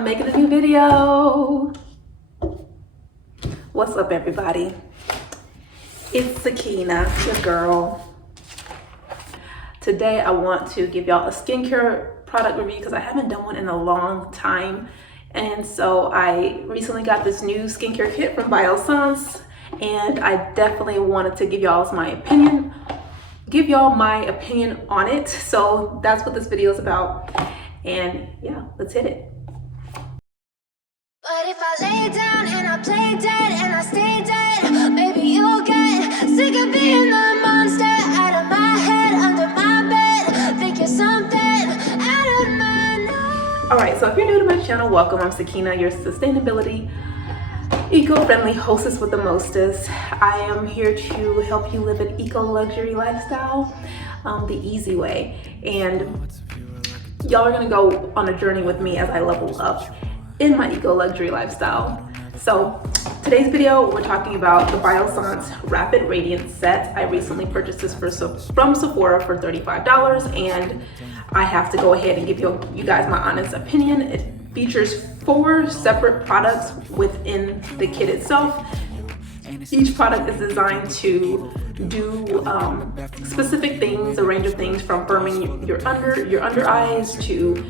I'm making a new video. What's up, everybody? It's Sakina, your girl. Today I want to give y'all a skincare product review because I haven't done one in a long time. And so I recently got this new skincare kit from Biossance, and I definitely wanted to give y'all my opinion on it. So that's what this video is about. And yeah, let's hit it. But if I lay down and I play dead and I stay dead, maybe you'll get sick of being the monster out of my head, under my bed. Think you're something out of my nose. Alright, so if you're new to my channel, welcome. I'm Sakina, your sustainability, eco-friendly hostess with the mostest. I am here to help you live an eco-luxury lifestyle the easy way. And y'all are gonna go on a journey with me as I level up in my eco-luxury lifestyle. So today's video, we're talking about the Biossance Rapid Radiance set. I recently purchased this from Sephora for $35, and I have to go ahead and give you guys my honest opinion. It features 4 separate products within the kit itself. Each product is designed to do specific things, a range of things, from firming your under eyes to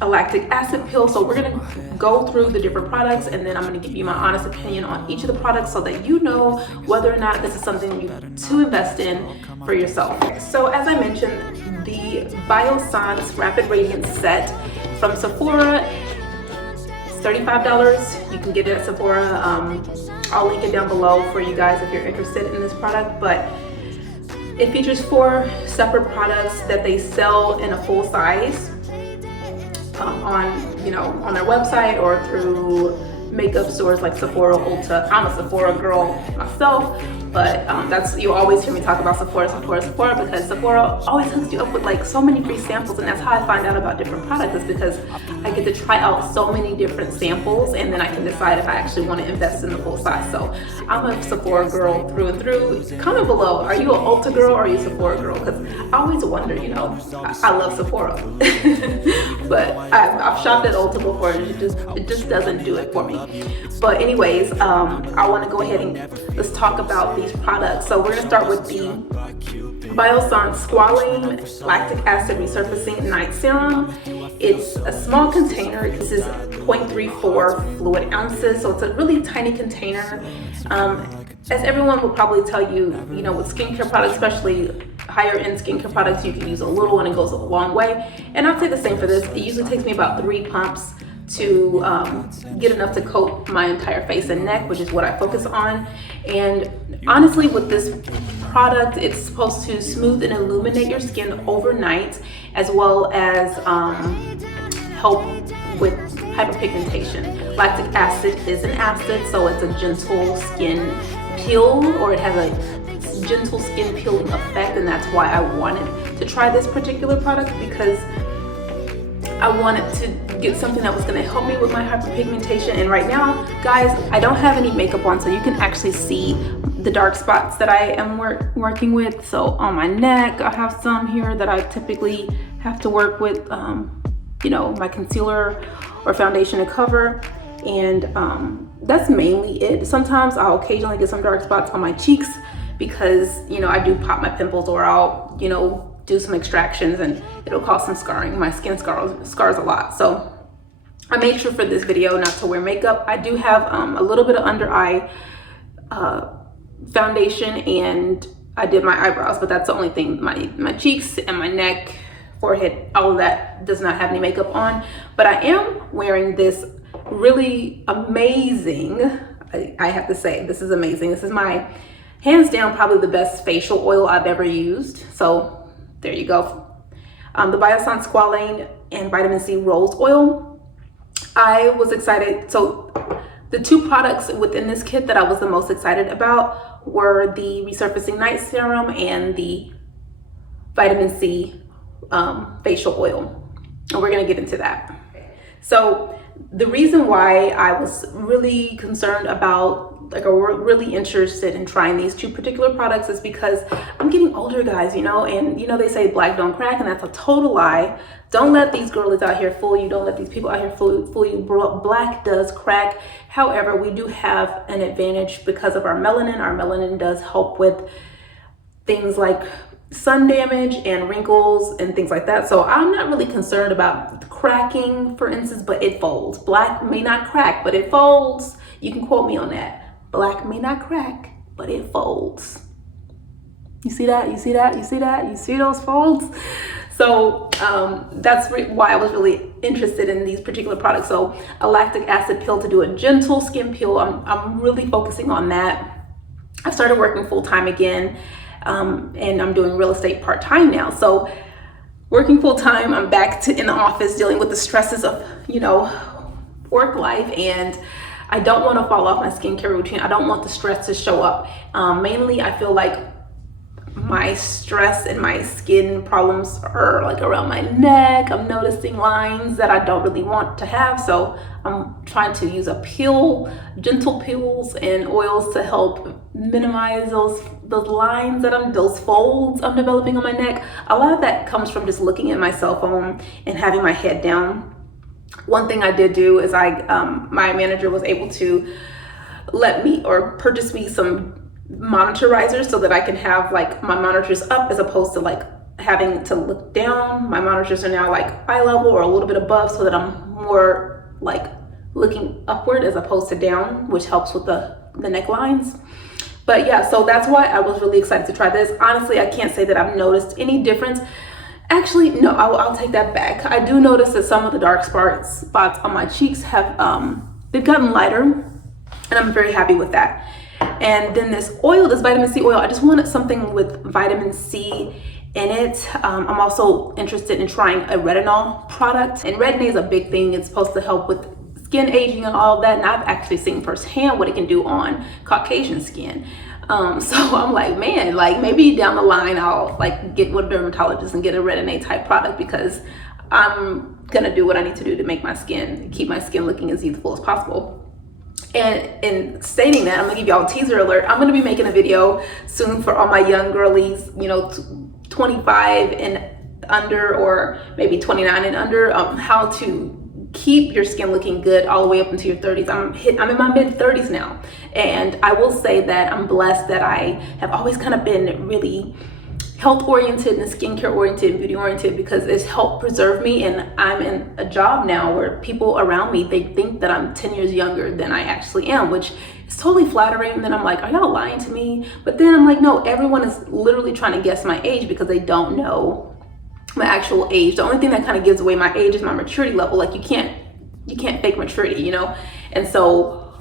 a lactic acid pill. So we're gonna go through the different products, and then I'm gonna give you my honest opinion on each of the products so that you know whether or not this is something to invest in for yourself. So as I mentioned, the Biossance Rapid Radiance set from Sephora, it's $35. You can get it at Sephora. I'll link it down below for you guys if you're interested in this product, but it features 4 separate products that they sell in a full size on their website or through makeup stores like Sephora, Ulta. I'm a Sephora girl myself, but you always hear me talk about Sephora, because Sephora always hooks you up with like so many free samples, and that's how I find out about different products, is because I get to try out so many different samples, and then I can decide if I actually want to invest in the full size. So I'm a Sephora girl through and through. Comment below, are you an Ulta girl or are you a Sephora girl? Because I always wonder, I love Sephora, but I've shopped at Ulta before, and it just doesn't do it for me. But anyways, I want to go ahead and let's talk about these products. So we're going to start with the Biossance Squalane Lactic Acid Resurfacing Night Serum. It's a small container. This is 0.34 fluid ounces, so it's a really tiny container. As everyone will probably tell you, with skincare products, especially higher end skincare products, you can use a little and it goes a long way. And I'd say the same for this. It usually takes me about 3 pumps to get enough to coat my entire face and neck, which is what I focus on. And honestly, with this product, it's supposed to smooth and illuminate your skin overnight, as well as help with hyperpigmentation. Lactic acid is an acid, so it's a gentle skin peel, or it has a gentle skin peeling effect, and that's why I wanted to try this particular product, because I wanted to get something that was going to help me with my hyperpigmentation. And right now, guys, I don't have any makeup on, so you can actually see the dark spots that I am working with. So on my neck, I have some here that I typically have to work with, my concealer or foundation to cover. And that's mainly it. Sometimes I'll occasionally get some dark spots on my cheeks because, I do pop my pimples, or I'll, do some extractions, and it'll cause some scarring. My skin scars a lot. So I made sure for this video not to wear makeup. I do have a little bit of under eye foundation, and I did my eyebrows, but that's the only thing. My cheeks and my neck, forehead, all of that does not have any makeup on. But I am wearing this really amazing, I have to say, this is amazing. This is my, hands down, probably the best facial oil I've ever used. So there you go. The Biossance Squalane and Vitamin C Rose Oil. I was excited. So the 2 products within this kit that I was the most excited about were the Resurfacing Night Serum and the Vitamin C facial oil. And we're gonna get into that. So the reason why I was really concerned about like are really interested in trying these two particular products is because I'm getting older, guys, you know, and you know they say black don't crack, and that's a total lie. Don't let these girlies out here fool you. Don't let these people out here fool you. Black does crack. However, we do have an advantage because of our melanin. Our melanin does help with things like sun damage and wrinkles and things like that. So I'm not really concerned about cracking, for instance, but it folds. Black may not crack, but it folds. You can quote me on that. Black may not crack, but it folds. You see that? You see that? You see that? You see those folds? So that's why I was really interested in these particular products. So a lactic acid pill to do a gentle skin peel. I'm really focusing on that. I started working full-time again, and I'm doing real estate part-time now. So working full-time, I'm back in the office dealing with the stresses of, you know, work life, and I don't want to fall off my skincare routine. I don't want the stress to show up. Mainly, I feel like my stress and my skin problems are like around my neck. I'm noticing lines that I don't really want to have, so I'm trying to use a peel, gentle peels and oils to help minimize those lines that those folds I'm developing on my neck. A lot of that comes from just looking at my cell phone and having my head down. One thing I did do is my manager was able to let me or purchase me some monitorizers so that I can have like my monitors up as opposed to like having to look down. My monitors are now like eye level or a little bit above so that I'm more like looking upward as opposed to down, which helps with the necklines. But yeah, so that's why I was really excited to try this. Honestly, I can't say that I've noticed any difference. Actually, no, I'll take that back. I do notice that some of the dark spots on my cheeks have they've gotten lighter, and I'm very happy with that. And then this oil, this vitamin C oil, I just wanted something with vitamin C in it. I'm also interested in trying a retinol product, and retin-A is a big thing. It's supposed to help with skin aging and all of that, and I've actually seen firsthand what it can do on Caucasian skin. So I'm like, man, like maybe down the line I'll like get with a dermatologist and get a retin-A type product, because I'm gonna do what I need to do to make my skin, keep my skin looking as youthful as possible. And in stating that, I'm gonna give y'all a teaser alert. I'm gonna be making a video soon for all my young girlies, you know, 25 and under, or maybe 29 and under, how to keep your skin looking good all the way up into your 30s. I'm in my mid 30s now, and I will say that I'm blessed that I have always kind of been really health oriented and skincare oriented and beauty oriented, because it's helped preserve me. And I'm in a job now where people around me, they think that I'm 10 years younger than I actually am, which is totally flattering. And then I'm like, are y'all lying to me? But then I'm like, no, everyone is literally trying to guess my age because they don't know my actual age. The only thing that kind of gives away my age is my maturity level. Like you can't fake maturity, you know? And so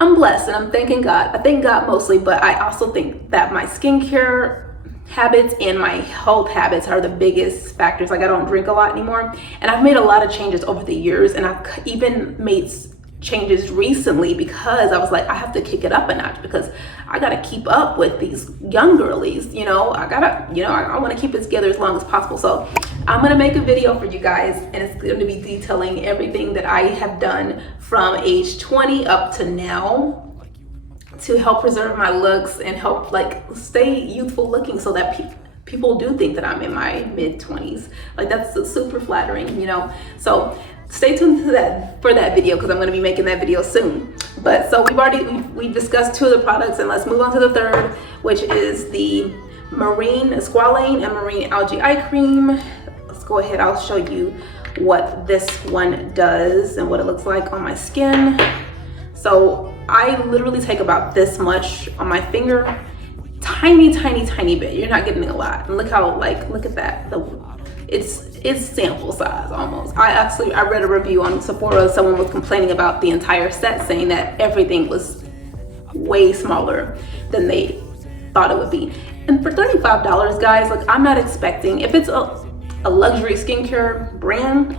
I'm blessed and I'm thanking God. I thank God mostly, but I also think that my skincare habits and my health habits are the biggest factors. Like I don't drink a lot anymore, and I've made a lot of changes over the years, and I've even made changes recently because I was like, I have to kick it up a notch because I gotta keep up with these young girlies, you know. I want to keep it together as long as possible. So I'm gonna make a video for you guys, and it's going to be detailing everything that I have done from age 20 up to now to help preserve my looks and help like stay youthful looking, so that people do think that I'm in my mid 20s. Like that's super flattering, you know. So stay tuned to that for that video, because I'm going to be making that video soon. But so we've discussed two of the products, and let's move on to the third, which is the marine squalane and marine algae eye cream. Let's go ahead. I'll show you what this one does and what it looks like on my skin. So I literally take about this much on my finger, tiny bit. You're not getting a lot. And look how, like, look at that. It's sample size almost. I read a review on Sephora. Someone was complaining about the entire set, saying that everything was way smaller than they thought it would be. And for $35, guys, like I'm not expecting, if it's a luxury skincare brand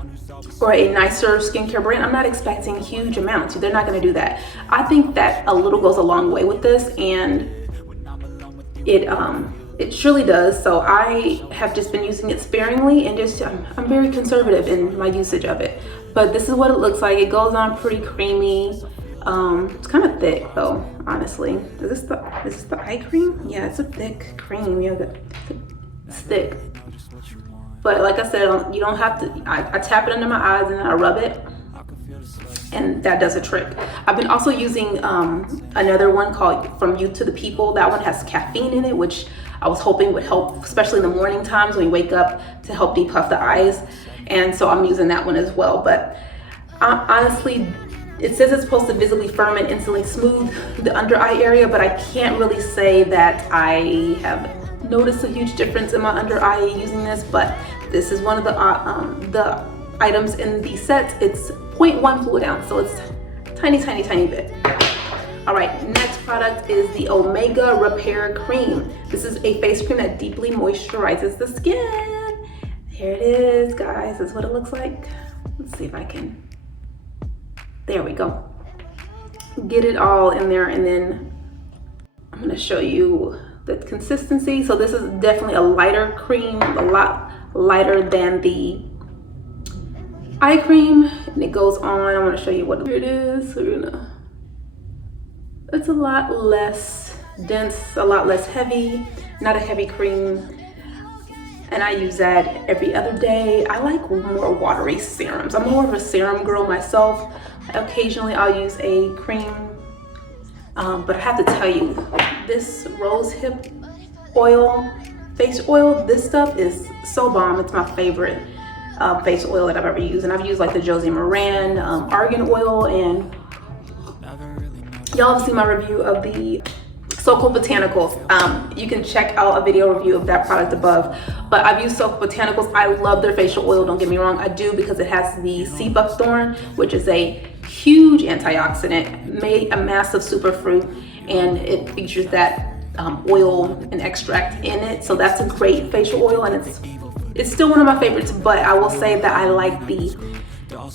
or a nicer skincare brand, I'm not expecting huge amounts. They're not going to do that. I think that a little goes a long way with this, and it surely does. So I have just been using it sparingly, and just I'm very conservative in my usage of it. But this is what it looks like. It goes on pretty creamy. It's kind of thick though, honestly. Is this the eye cream? Yeah, it's a thick cream. Yeah, it's thick. But like I said, you don't have to, I tap it under my eyes and then I rub it, and that does a trick. I've been also using another one called From You to the People. That one has caffeine in it, which I was hoping would help, especially in the morning times when you wake up, to help depuff the eyes. And so I'm using that one as well. But honestly, it says it's supposed to visibly firm and instantly smooth the under eye area, but I can't really say that I have noticed a huge difference in my under eye using this. But this is one of the items in the set. It's 0.1 fluid ounce, so it's tiny bit. All right, next product is the Omega Repair Cream. This is a face cream that deeply moisturizes the skin. Here it is, guys. That's what it looks like. Let's see if I can. There we go. Get it all in there, and then I'm gonna show you the consistency. So this is definitely a lighter cream, a lot lighter than the eye cream, and it goes on. I want to show you what it is. It's a lot less dense, a lot less heavy, not a heavy cream, and I use that every other day. I like more watery serums. I'm more of a serum girl myself. Occasionally I'll use a cream, but I have to tell you, this rose hip oil, face oil, this stuff is so bomb. It's my favorite face oil that I've ever used, and I've used like the Josie Moran argan oil, and y'all have seen my review of the Soco Botanicals. You can check out a video review of that product above, but I've used Soco Botanicals. I love their facial oil, don't get me wrong. I do, because it has the sea buckthorn, which is a huge antioxidant, made a massive superfruit, and it features that oil and extract in it. So that's a great facial oil, and it's still one of my favorites, but I will say that I like the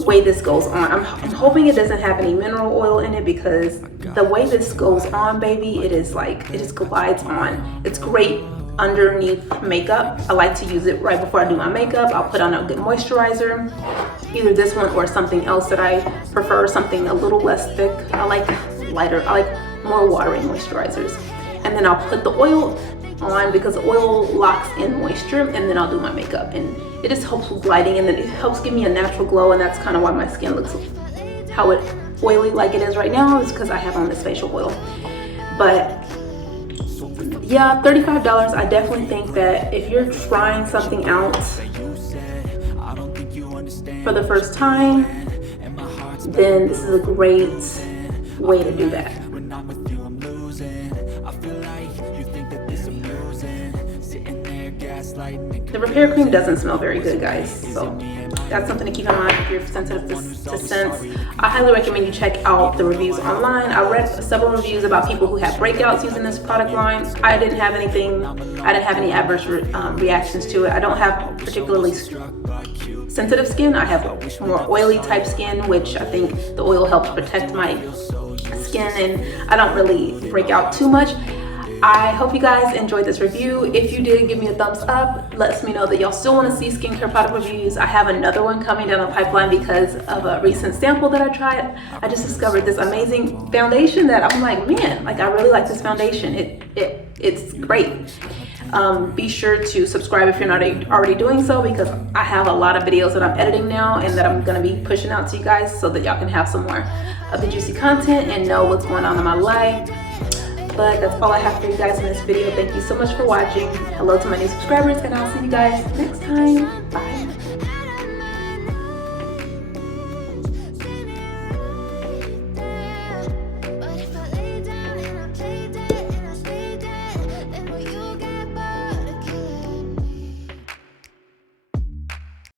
way this goes on. I'm hoping it doesn't have any mineral oil in it, because the way this goes on, baby, it just glides on. It's great underneath makeup. I like to use it right before I do my makeup. I'll put on a good moisturizer, either this one or something else that I prefer, something a little less thick. I like lighter, I like more watery moisturizers. And then I'll put the oil on, because the oil locks in moisture, and then I'll do my makeup, and it just helps with gliding, and then it helps give me a natural glow. And that's kind of why my skin looks how it oily like it is right now, is because I have on this facial oil. But yeah, $35. I definitely think that if you're trying something out for the first time, then this is a great way to do that. The repair cream doesn't smell very good, guys, so that's something to keep in mind if you're sensitive to scents. I highly recommend you check out the reviews online. I read several reviews about people who had breakouts using this product line. I didn't have any adverse reactions to it. I don't have particularly sensitive skin. I have more oily type skin, which I think the oil helps protect my skin, and I don't really break out too much. I hope you guys enjoyed this review. If you did, give me a thumbs up. Let me know that y'all still want to see skincare product reviews. I have another one coming down the pipeline because of a recent sample that I tried. I just discovered this amazing foundation that I'm like, man, like I really like this foundation. It's great. Be sure to subscribe if you're not already doing so, because I have a lot of videos that I'm editing now and that I'm going to be pushing out to you guys, so that y'all can have some more of the juicy content and know what's going on in my life. But that's all I have for you guys in this video. Thank you so much for watching. Hello to my new subscribers, and I'll see you guys next time. Bye.